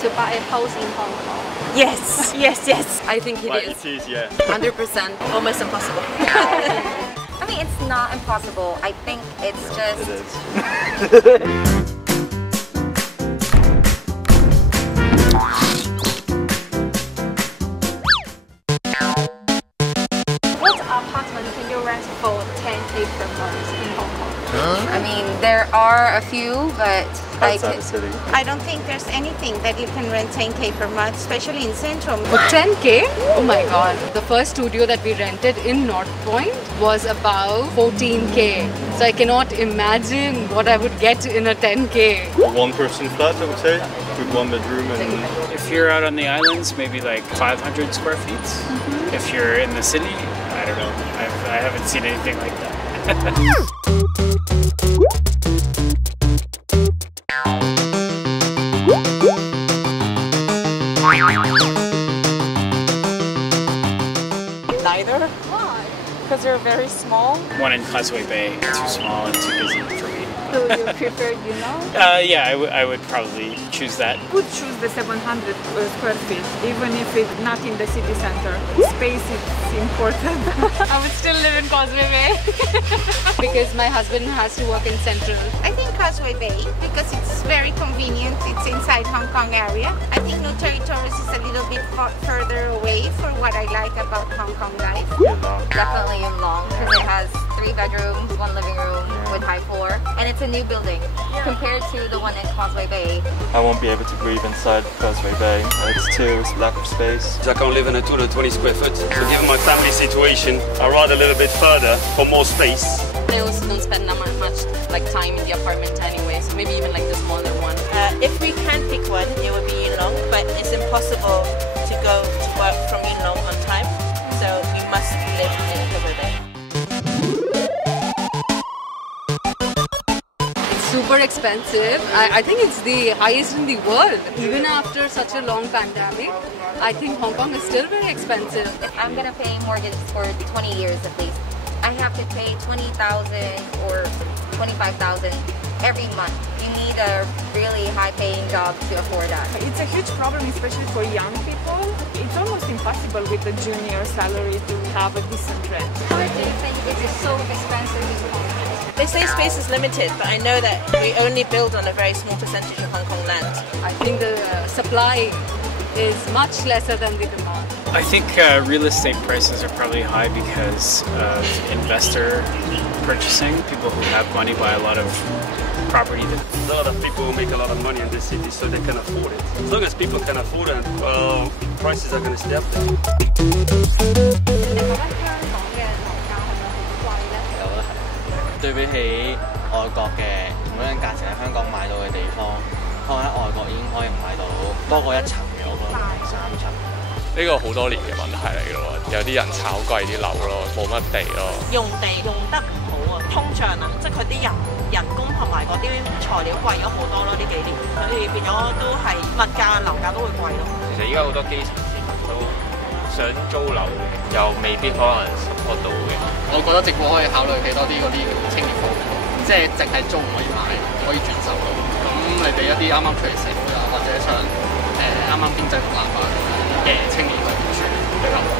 to buy a house in Hong Kong? Yes, yes, yes. I think it is. It is, yeah. 100%. Almost impossible. I mean, it's not impossible. I think it's just... It is. What apartment can you rent for 10K per month in Hong Kong? I mean, there are a few, but Outside the city. I don't think there's anything that you can rent 10K per month, especially in Central. 10K? Oh my god. The first studio that we rented in North Point was about 14K. So I cannot imagine what I would get in a 10K. A one-person flat, I would say, with one bedroom and... If you're out on the islands, maybe like 500 square feet. If you're in the city, I don't know. I haven't seen anything like that. Neither. Why? Because they're very small. One in Causeway Bay, too small and too busy for me. So you prefer, Yeah, I would probably choose that. Would choose the 700 square feet, even if it's not in the city center. Space is important. I would still live in Causeway Bay. Because my husband has to work in Central. I think Causeway Bay, because it's very convenient. It's inside Hong Kong area. I think New Territories is a little bit further away for what I like about Hong Kong life. Definitely long, because it has 3 bedrooms, 1 living room with high floor, and it's a new building compared to the one in Causeway Bay. I won't be able to breathe inside Causeway Bay. It's lack of space. I can't live in a 220 square foot. So given my family situation, I'd rather live a bit further for more space. I also don't spend that much time in the apartment anyway, so maybe even the smaller one. If we can pick one, it would be Yulong, but it's impossible to go to work from Yulong on time, so we must live in Causeway Bay. Super expensive. I think it's the highest in the world. Even after such a long pandemic, I think Hong Kong is still very expensive. If I'm gonna pay mortgage for 20 years at least, I have to pay 20,000 or 25,000 every month. You need a really high-paying job to afford that. It's a huge problem, especially for young people. It's almost impossible with the junior salary to have a decent rent. Why do you think it is so expensive in Hong Kong? They say space is limited, but I know that we only build on a very small percentage of Hong Kong land. I think the supply is much lesser than the demand. I think real estate prices are probably high because of investor purchasing. People who have money buy a lot of property. A lot of people make a lot of money in this city, so they can afford it. As long as people can afford it, well, prices are going to stay up there. 對比起外國嘅同樣價錢喺香港買到嘅地方，可能喺外國已經可以買到多過1層嘅，我覺得2、3層。呢個好多年嘅問題嚟嘅咯，有啲人炒貴啲樓咯，冇乜地咯。用地用得唔好啊，通脹啊，即係佢啲人工同埋嗰啲材料貴咗好多咯，呢幾年，所以變咗都係物價樓價都會貴咯。其實依家好多基層市民都想租樓嘅，又未必可能 support 到嘅。我覺得政府可以考慮起多啲嗰啲青年房，即係淨係租唔可以買，可以轉售咯。咁你俾一啲啱啱出嚟社會啊，或者想啱啱經濟好難化嘅青年去住比較好。